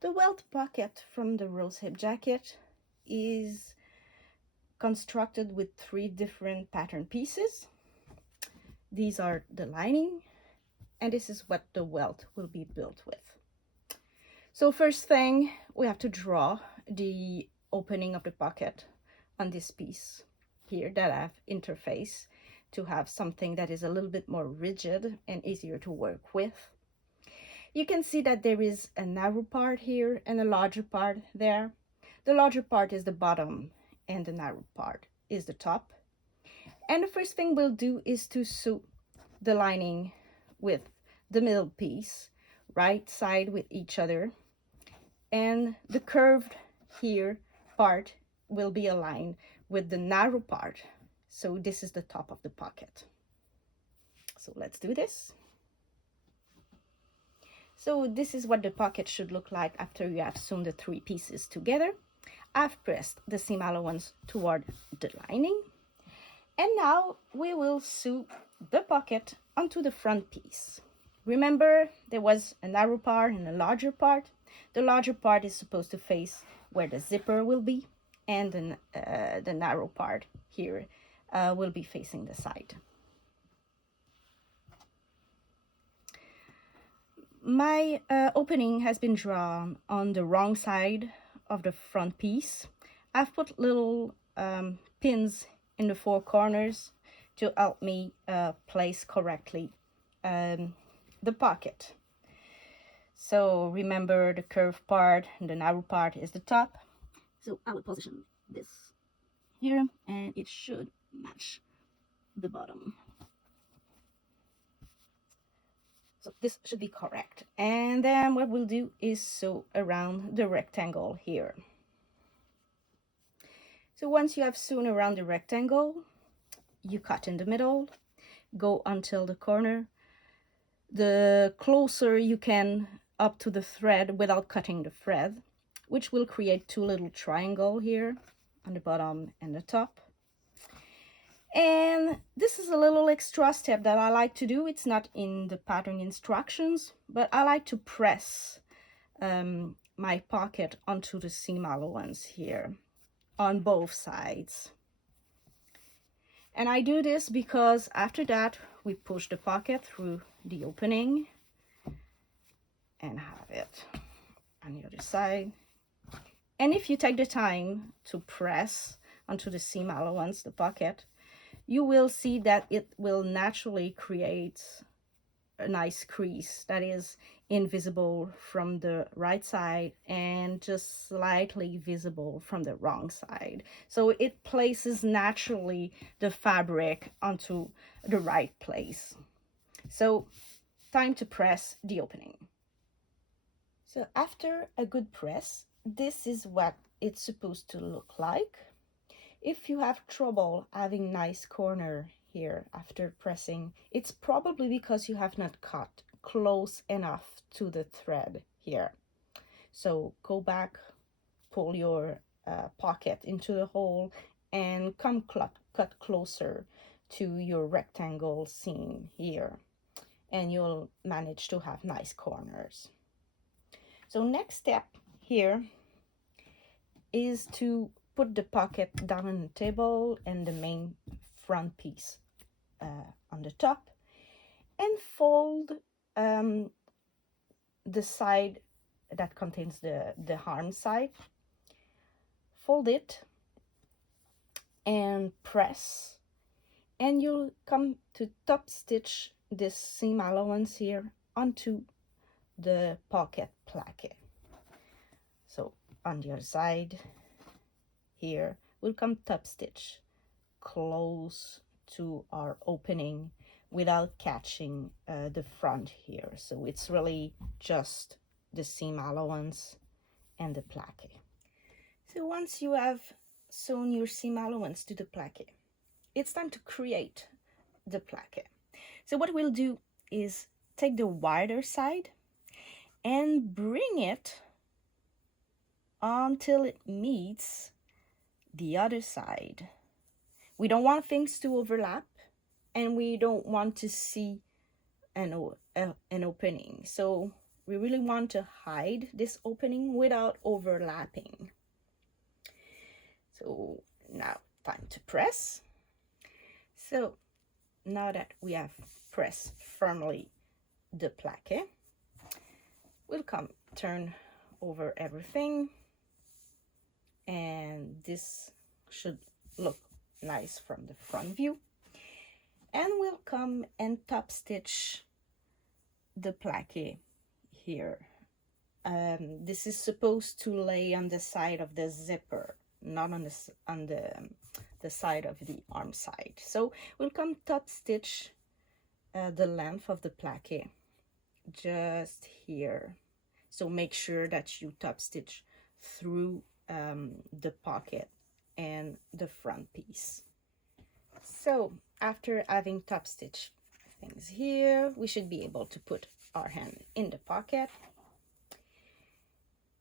The Welt pocket from the rose hip jacket is constructed with 3 different pattern pieces. These are the lining, and this is what the welt will be built with. So first thing, we have to draw the opening of the pocket on this piece here that I have interfaced to have something that is a little bit more rigid and easier to work with. You can see that there is a narrow part here and a larger part there. The larger part is the bottom and the narrow part is the top. And the first thing we'll do is to sew the lining with the middle piece, right side with each other. And the curved here part will be aligned with the narrow part. So this is the top of the pocket. So let's do this. So this is what the pocket should look like after you have sewn the 3 pieces together. I've pressed the seam allowance toward the lining. And now we will sew the pocket onto the front piece. Remember, there was a narrow part and a larger part. The larger part is supposed to face where the zipper will be, and then the narrow part here will be facing the side. My opening has been drawn on the wrong side of the front piece. I've put little pins in the 4 corners to help me place correctly the pocket. So remember, the curved part and the narrow part is the top. So I will position this here and it should match the bottom. So this should be correct. And then what we'll do is sew around the rectangle here. So once you have sewn around the rectangle, you cut in the middle, go until the corner. The closer you can up to the thread without cutting the thread, which will create 2 little triangles here on the bottom and the top. And this is a little extra step that I like to do. It's not in the pattern instructions, but I like to press my pocket onto the seam allowance here on both sides. And I do this because after that we push the pocket through the opening and have it on the other side. And if you take the time to press onto the seam allowance, the pocket, you will see that it will naturally create a nice crease that is invisible from the right side and just slightly visible from the wrong side. So it places naturally the fabric onto the right place. So time to press the opening. So after a good press, this is what it's supposed to look like. If you have trouble having nice corner here after pressing, it's probably because you have not cut close enough to the thread here. So go back, pull your pocket into the hole and come cut closer to your rectangle seam here, and you'll manage to have nice corners. So next step here is to put the pocket down on the table and the main front piece on the top, and fold the side that contains the arm side. Fold it and press, and you'll come to top stitch this seam allowance here onto the pocket placket. So on the other side here, we'll come top stitch close to our opening without catching the front here. So it's really just the seam allowance and the placket. So once you have sewn your seam allowance to the placket, it's time to create the placket. So what we'll do is take the wider side and bring it until it meets the other side. We don't want things to overlap, and we don't want to see an opening. So We really want to hide this opening without overlapping. So now time to press. So now that we have pressed firmly the plaque, we'll turn over everything, and this should look nice from the front view. And we'll come and top stitch the plaque here. This is supposed to lay on the side of the zipper, not on the side of the arm side. So we'll come top stitch the length of the plaque just here. So make sure that you top stitch through the pocket and the front piece. So after having top stitched things here, we should be able to put our hand in the pocket.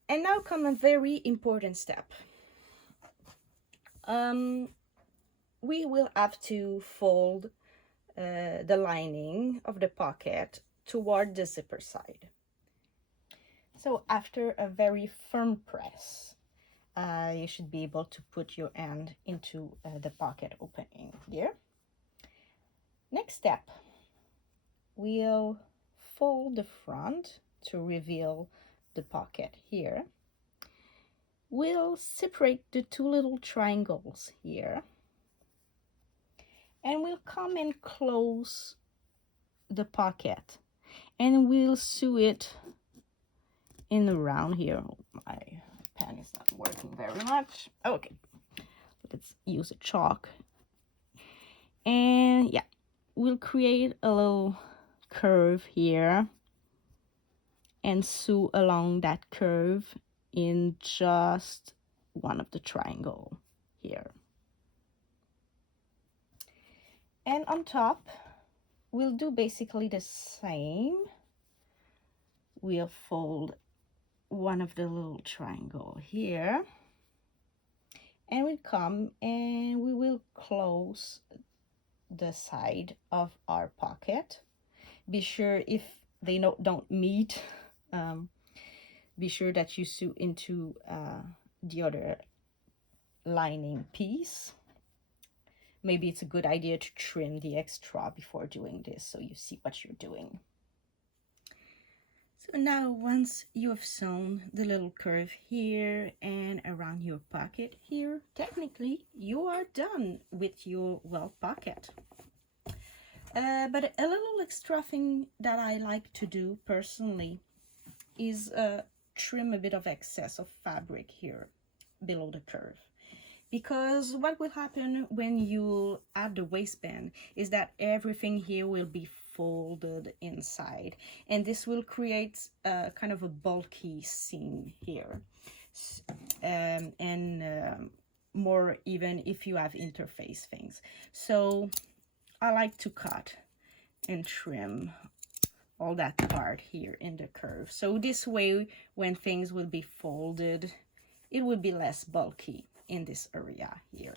And now come a very important step. We will have to fold the lining of the pocket toward the zipper side. So after a very firm press, you should be able to put your hand into the pocket opening here. Next step, we'll fold the front to reveal the pocket here. We'll separate the two little triangles here, and we'll come and close the pocket, and we'll sew it in around here. My pen is not working very much. Okay, let's use a chalk. And yeah, we'll create a little curve here and sew along that curve in just one of the triangle here. And on top, we'll do basically the same. We'll fold one of the little triangle here, and we come and we will close the side of our pocket. Be sure if they don't meet, be sure that you sew into the other lining piece. Maybe it's a good idea to trim the extra before doing this so you see what you're doing. So now once you have sewn the little curve here and around your pocket here, technically you are done with your Welt pocket. But a little extra thing that I like to do personally is trim a bit of excess of fabric here below the curve. Because what will happen when you add the waistband is that everything here will be folded inside, and this will create kind of a bulky seam here, and more even if you have interface things. So I like to cut and trim all that part here in the curve, so this way when things will be folded, it will be less bulky in this area here.